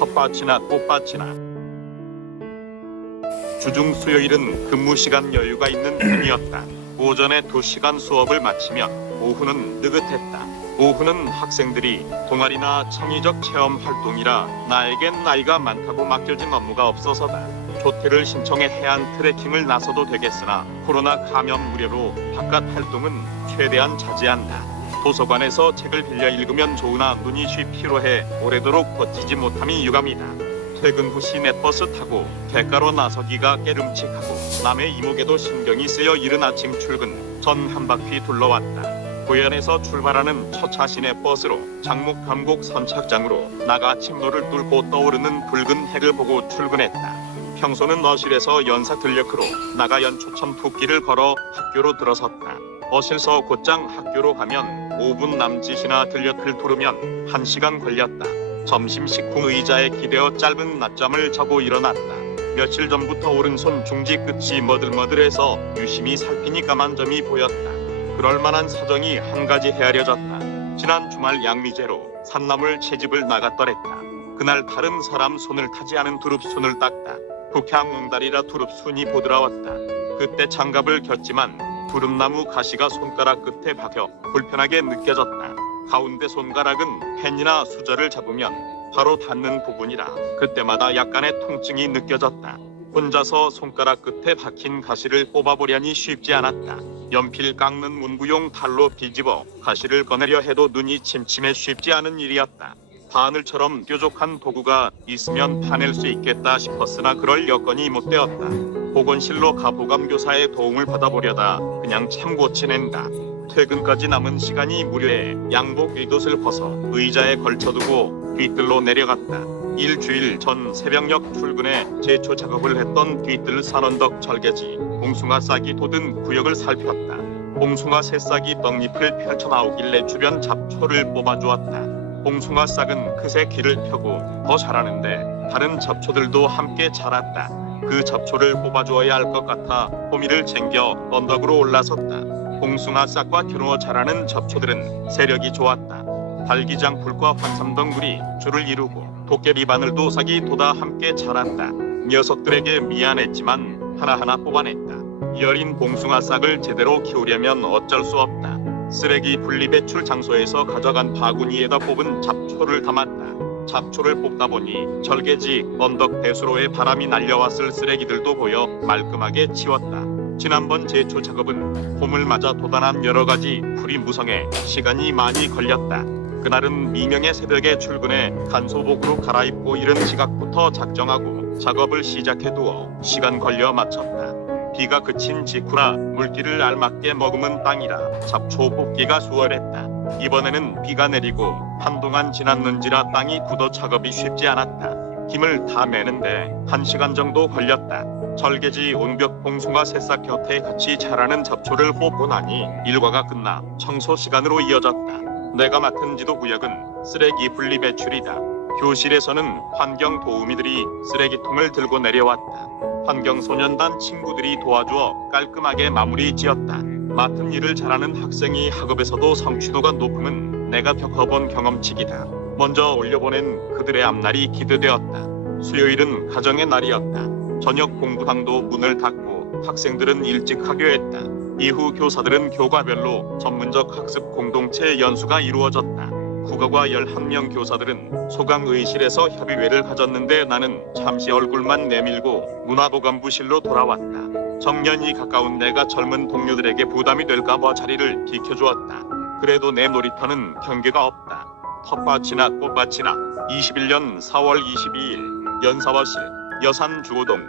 텃밭이나 꽃밭이나 주중 수요일은 근무 시간 여유가 있는 편이었다. 오전에 2시간 수업을 마치면 오후는 느긋했다. 오후는 학생들이 동아리나 창의적 체험 활동이라 나에겐 나이가 많다고 맡겨진 업무가 없어서다. 조퇴를 신청해 해안 트레킹을 나서도 되겠으나 코로나 감염 우려로 바깥 활동은 최대한 자제한다. 도서관에서 책을 빌려 읽으면 좋으나 눈이 쉬 피로해 오래도록 버티지 못함이 유감이다. 퇴근 후 시내버스 타고 대가로 나서기가 깨름칙하고 남의 이목에도 신경이 쓰여 이른 아침 출근 전 한 바퀴 둘러왔다. 고현에서 출발하는 첫차 시내버스로 장목 감곡 선착장으로 나가 침로를 뚫고 떠오르는 붉은 해를 보고 출근했다. 평소는 어실에서 연사 들녘으로 나가 연초천 붓길을 걸어 학교로 들어섰다. 어실서 곧장 학교로 가면 5분 남짓이나 들녘을 두르면 1시간 걸렸다. 점심 식후 의자에 기대어 짧은 낮잠을 자고 일어났다. 며칠 전부터 오른손 중지 끝이 머들머들해서 유심히 살피니 까만 점이 보였다. 그럴 만한 사정이 한 가지 헤아려졌다. 지난 주말 양미제로 산나물 채집을 나갔더랬다. 그날 다른 사람 손을 타지 않은 두릅 손을 닦다. 북향 응달이라 두릅 순이 보드라웠다. 그때 장갑을 꼈지만 두릅나무 가시가 손가락 끝에 박혀 불편하게 느껴졌다. 가운데 손가락은 펜이나 수저를 잡으면 바로 닿는 부분이라 그때마다 약간의 통증이 느껴졌다. 혼자서 손가락 끝에 박힌 가시를 뽑아보려니 쉽지 않았다. 연필 깎는 문구용 칼로 뒤집어 가시를 꺼내려 해도 눈이 침침해 쉽지 않은 일이었다. 바늘처럼 뾰족한 도구가 있으면 파낼 수 있겠다 싶었으나 그럴 여건이 못 되었다. 보건실로 가 보감교사의 도움을 받아보려다 그냥 참고 지낸다. 퇴근까지 남은 시간이 무료해 양복 윗옷을 벗어 의자에 걸쳐두고 뒤뜰로 내려갔다. 일주일 전 새벽녘 출근해 제초 작업을 했던 뒤뜰 산원덕 절개지 봉숭아 싹이 돋은 구역을 살폈다. 봉숭아 새싹이 떡잎을 펼쳐 나오길래 주변 잡초를 뽑아주었다. 봉숭아 싹은 그새 길을 펴고 더 자라는데 다른 잡초들도 함께 자랐다. 그 잡초를 뽑아주어야 할 것 같아 호미를 챙겨 언덕으로 올라섰다. 봉숭아 싹과 겨누어 자라는 잡초들은 세력이 좋았다. 달기장 풀과 환삼덩굴이 줄을 이루고 도깨비 바늘도 싹이 돋아 함께 자란다. 녀석들에게 미안했지만 하나하나 뽑아냈다. 여린 봉숭아 싹을 제대로 키우려면 어쩔 수 없다. 쓰레기 분리배출 장소에서 가져간 바구니에다 뽑은 잡초를 담았다. 잡초를 뽑다 보니 절개지 언덕 배수로에 바람이 날려왔을 쓰레기들도 보여 말끔하게 치웠다. 지난번 제초 작업은 봄을 맞아 돋아난 여러 가지 풀이 무성해 시간이 많이 걸렸다. 그날은 미명의 새벽에 출근해 간소복으로 갈아입고 이른 지각부터 작정하고 작업을 시작해 두어 시간 걸려 마쳤다. 비가 그친 직후라 물기를 알맞게 머금은 땅이라 잡초 뽑기가 수월했다. 이번에는 비가 내리고 한동안 지났는지라 땅이 굳어 작업이 쉽지 않았다. 힘을 다 매는데 한 시간 정도 걸렸다. 절개지 온벽 봉숭아 새싹 곁에 같이 자라는 잡초를 뽑고 나니 일과가 끝나 청소 시간으로 이어졌다. 내가 맡은 지도 구역은 쓰레기 분리 배출이다. 교실에서는 환경 도우미들이 쓰레기통을 들고 내려왔다. 환경소년단 친구들이 도와주어 깔끔하게 마무리 지었다. 맡은 일을 잘하는 학생이 학업에서도 성취도가 높음은 내가 겪어본 경험치기다. 먼저 올려보낸 그들의 앞날이 기대되었다. 수요일은 가정의 날이었다. 저녁 공부당도 문을 닫고 학생들은 일찍 하교했다. 이후 교사들은 교과별로 전문적 학습 공동체 연수가 이루어졌다. 국어과 11명 교사들은 소강의실에서 협의회를 가졌는데 나는 잠시 얼굴만 내밀고 문화보건부실로 돌아왔다. 정년이 가까운 내가 젊은 동료들에게 부담이 될까봐 자리를 비켜주었다. 그래도 내 놀이터는 경계가 없다. 텃밭이나 꽃밭이나 21년 4월 22일 연사와실 여산 주호동